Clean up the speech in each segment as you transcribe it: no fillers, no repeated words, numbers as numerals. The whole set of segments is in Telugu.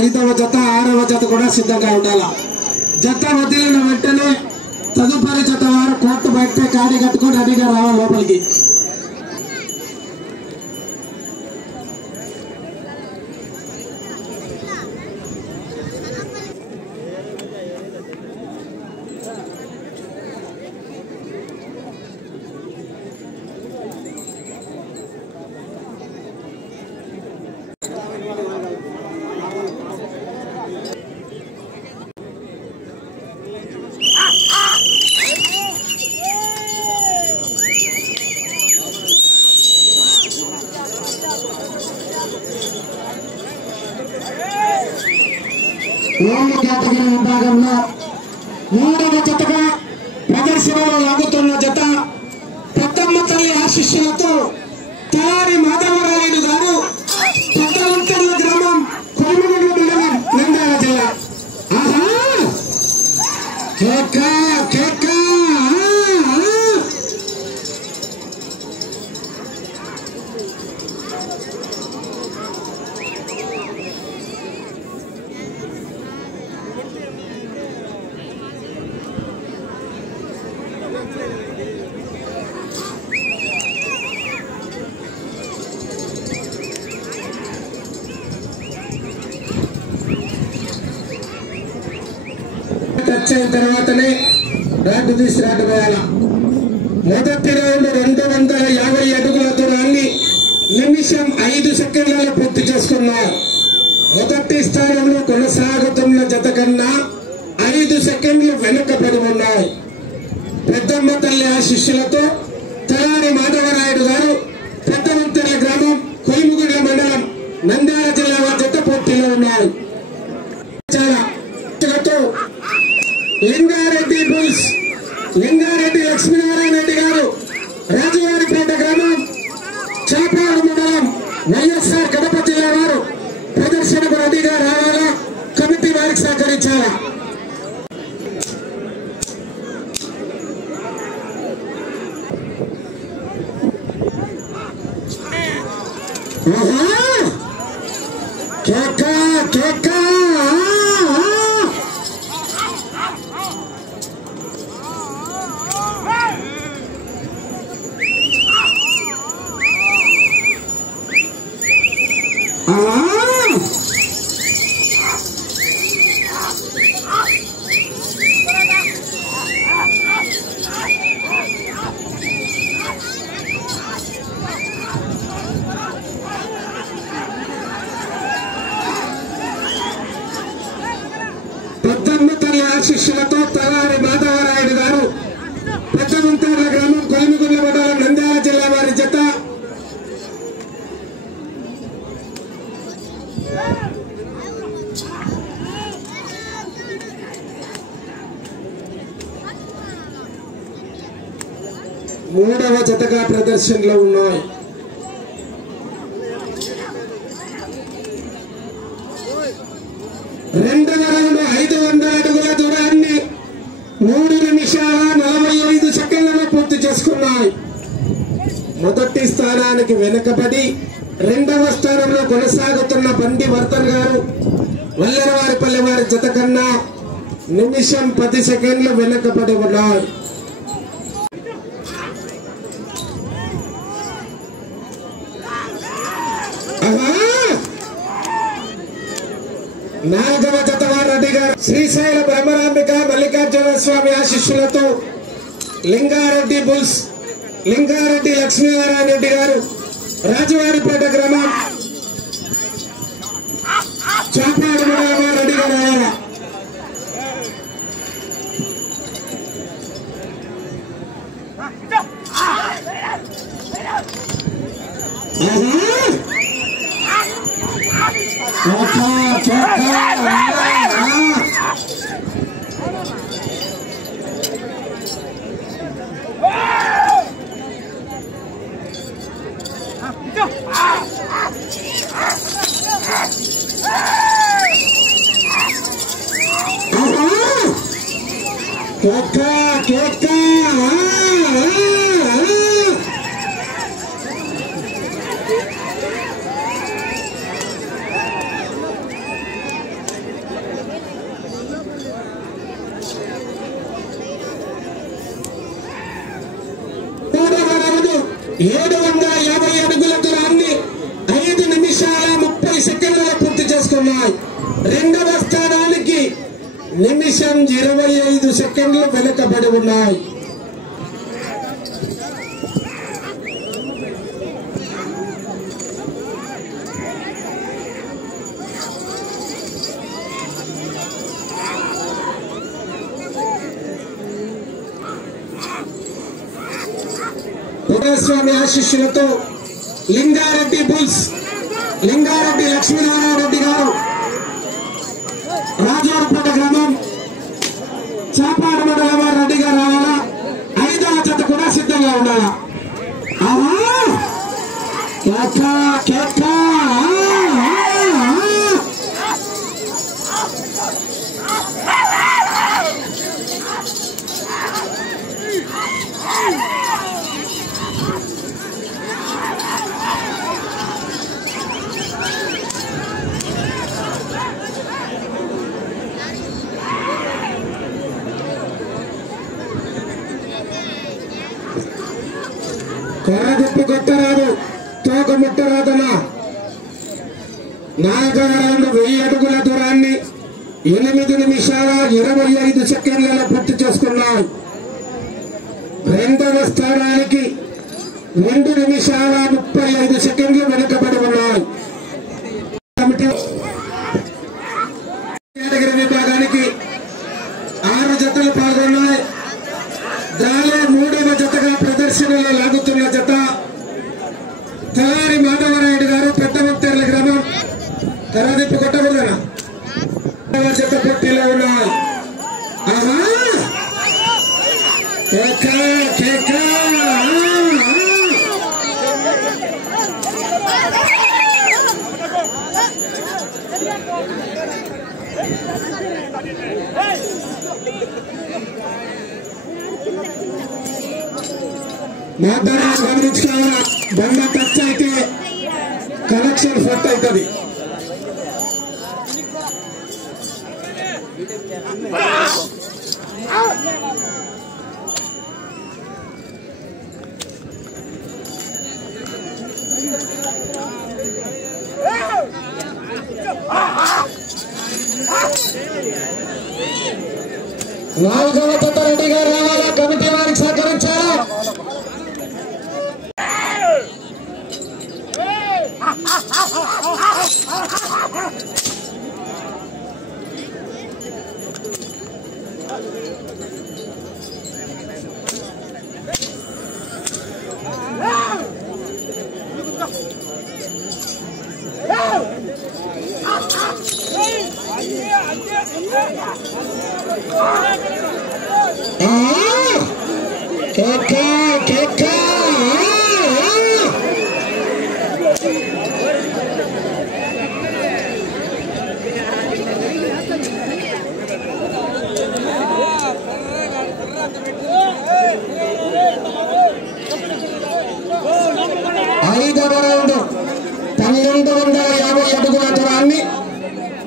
ఐదవ జత ఆరవ జత కూడా సిద్ధంగా ఉండాలి. జత వదిలిన వెంటనే తదుపరి జత వారు కోర్టు బయట కాడి కట్టుకొని రెడీగా రావాలి లోపలికి. కేటగిరీ విభాగంలో మూడవ జతగా ప్రదర్శనలో లాగుతున్న జత పెద్దమ్మ తల్లి ఆశీస్సులతో తలారి మాధవరాయుడు గారు పెద్దవంతర్ల గ్రామం కొలుముగూడు మండలం నంద్యాల జిల్లా. ఆహా కేక కేక టచ్ అయిన తర్వాతనే రాడ్డు తీసి రాడ్డు వేయాల. మొదటి రౌండ్ 250 అడుగుల దూరాన్ని నిమిషం 5 సెకండ్లలో పూర్తి చేసుకున్నారు. మొదటి స్థానంలో కొనసాగుతున్న జత కన్నా 5 సెకండ్లు వెనుకబడి ఉన్నాయి. పెద్దమ్మ తల్లి ఆశీస్సులతో తలారి మాధవరాయుడు గారు పెద్దవంతర్ల గ్రామం కొలుముగూడు మండలం నంద్యాల జిల్లా జత పోటీలో ఉన్నారు. లింగారెడ్డి బుల్స్ లింగారెడ్డి లక్ష్మీనారాయణ రెడ్డి గారు రాజువారిపేట గ్రామం చాపాడు మండలం వైఎస్ఆర్ కడప జిల్లా వారు ప్రదర్శనకు రెడీగా రావాలా, కమిటీ వారికి సహకరించాలా. పెద్దమ్మ తల్లి ఆశీస్సులతో తలారి మాధవరాయుడు గారు పెద్దవంతర్ల గ్రామం కొలుముగూడు మండలం నంద్యాల జిల్లా వారి జత మూడవ జతగా ప్రదర్శనలో ఉన్నాయి. రెండవ రౌండ్ 500 అడుగుల దూరాన్ని 3 నిమిషాల 45 సెకండ్లలో పూర్తి చేసుకున్నాయి. మొదటి స్థానానికి వెనుకబడి రెండవ స్థానంలో కొనసాగుతున్న బండి వర్ధన్ గారు వల్లెరవారిపల్లి వారి జత కన్నా నిమిషం 10 సెకండ్లు వెనుకబడి ఉన్నాయి. నాలుగవ జత వారు రెడ్డి గారు శ్రీశైల బ్రహ్మరాంబిక మల్లికార్జున స్వామి ఆశీస్సులతో లింగారెడ్డి బుల్స్ లింగారెడ్డి లక్ష్మీనారాయణ రెడ్డి గారు రాజువారిపేట గ్రామం చాపాడు మండలం రెడ్డి గారు రావాలా. 750 అడుగుల దూరాన్ని 5 నిమిషాల 30 సెకండ్లలో పూర్తి చేసుకున్నాయి. రెండవ స్థానానికి నిమిషం 25 సెకండ్లు వెనుకబడి ఉన్నాయి. స్వామి ఆశీస్సులతో లింగారెడ్డి బుల్స్, లింగారెడ్డి లక్ష్మీనారాయణ రెడ్డి గారు, రాజారపేట గ్రామం, చాపాడు మండలం వారు రెడ్డిగా రావాలా. 5వ జత కూడా సిద్ధంగా ఉండాలా. కొరగుప్పు కొట్టరాదు, తోక ముట్టరాదన్న. 4వ రౌండ్ 1000 అడుగుల దూరాన్ని 8 నిమిషాల 25 సెకండ్లలో పూర్తి చేసుకున్నాయి. రెండవ స్థానానికి 2 నిమిషాల 35 సెకండ్లు వెనుకబడి ఉన్నాయి. కేటగిరీ విభాగానికి 6 జతలు పాల్గొన్నాయి. దానిలో 3వ జతగా ప్రదర్శనలో లాగుతున్న జత తలారి మాధవరాయుడు గారు, పెద్ద ముత్తేర్ల గ్రామం, కరాదిప్పు కొట్టకూడదనా. 3వ జత పోటీలో ఉన్నాయి. మాధవరాజు గమనించుకోవాలా, బండ టచ్ అయితే కనెక్షన్ ఫట్ అవుతుంది. నాలుగవ జత రెడీగా రావాలా, కమిటీ వారికి సహకరించాలా. ఐదవ రౌండ్ 1250 అడుగుల దూరాన్ని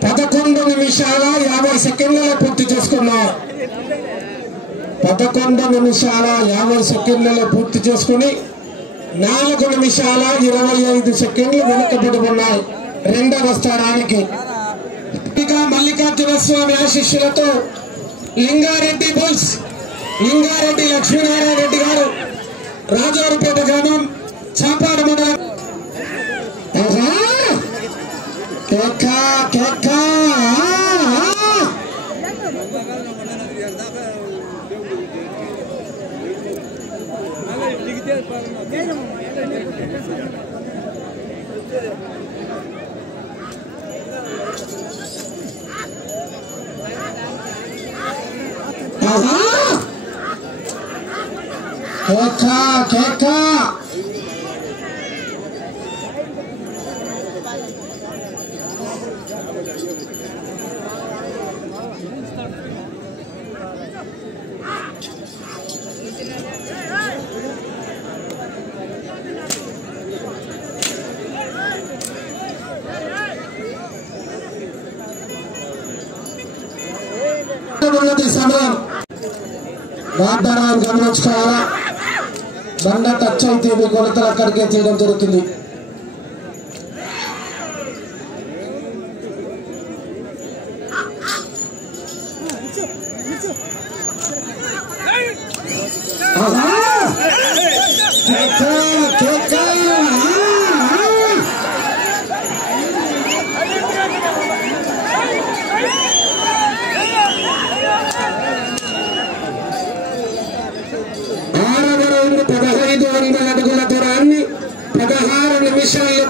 11 నిమిషాల 50 సెకండ్లలో పూర్తి చేసుకున్నారు. 11 నిమిషాల 50 సెకండ్లలో పూర్తి చేసుకుని 4 నిమిషాల 25 సెకండ్లు వెనుకబడి ఉన్నాయి. రెండవ స్థానానికి మల్లికార్జున స్వామి ఆశీస్సులతో లింగారెడ్డి బుల్స్, లింగారెడ్డి లక్ష్మీనారాయణ రెడ్డి గారు, రాజారపేట గ్రామం, చాపాడు మండలం. సమయం వాగ్దానాలు గమనించుకోవాలా. బండ టచ్ అయితే మీ కొలతలు అక్కడికే చేయడం జరుగుతుంది.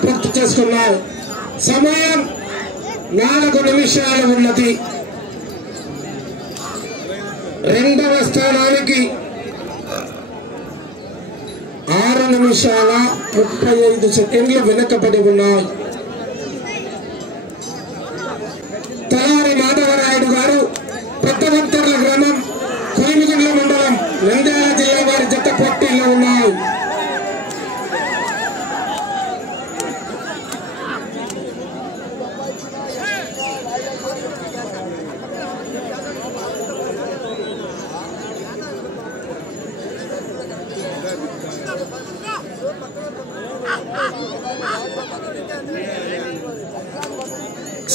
పూర్తి చేసుకున్నావు. సమయం 4 నిమిషాలు ఉన్నది. రెండవ స్థానానికి 6 నిమిషాల 35 సెకండ్లు వెనుకబడి ఉన్నాయి. తలారి మాధవరాయుడు గారు పెద్దవంతర్ల గ్రామం కొలిమిగుండ్ల మండలం నంద్యాల జిల్లా వారి జత పోటీల్లో ఉన్నాయి.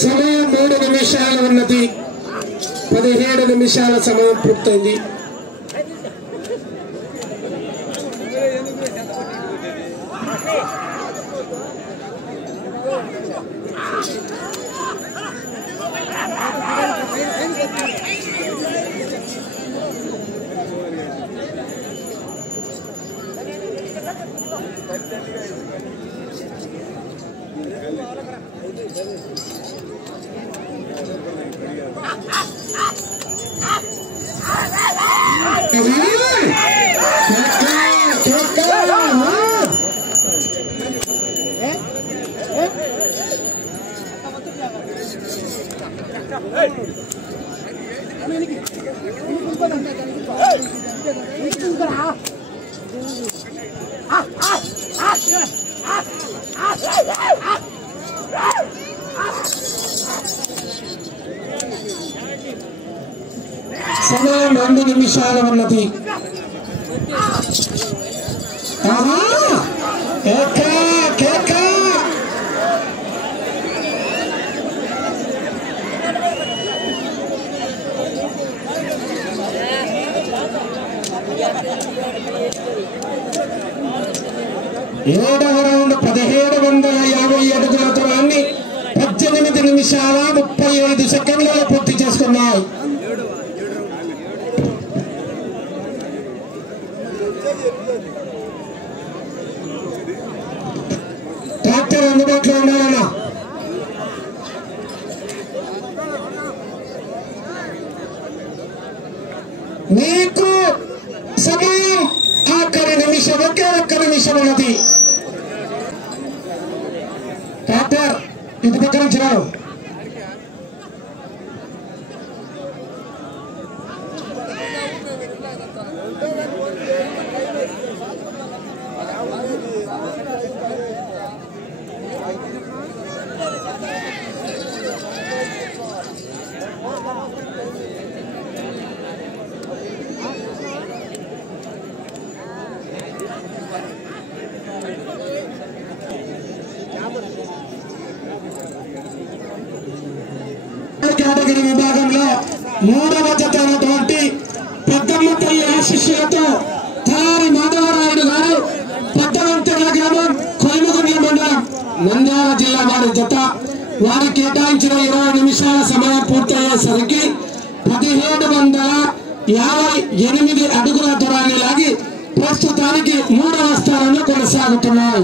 సమయం 3 నిమిషాలు ఉన్నది. 17 నిమిషాల సమయం పూర్తయింది. సమయం 2 నిమిషాలు ఉన్నది. ఏడవ రౌండ్ 1750 అడుగుల దూరాన్ని 18 నిమిషాల 35 సెకండ్లలో పూర్తి చేసుకున్నాయి. ట్రాక్టర్ అందుబాటులో ఉండాలన్నా. మీకు సమయం ఆఖరి నిమిషం, ఒకే ఒక్క నిమిషం ఉన్నది. ట్రాక్టర్ ఇటు పక్కన చిరారు. కేటగిరీ విభాగంలో 3వ జత అయినటువంటి పెద్దమ్మ తల్లి ఆశీస్సులతో తలారి మాధవరాయుడు గారు పెద్దవంతర్ల గ్రామం కొలిమిగుండ్ల మండలం నంద్యాల జిల్లా వారి జత వారి కేటాయించిన 20 నిమిషాల సమయం పూర్తయ్యేసరికి 1758 అడుగుల దూరాన్ని లాగి ప్రస్తుతానికి 3వ స్థానంలో కొనసాగుతున్నాయి.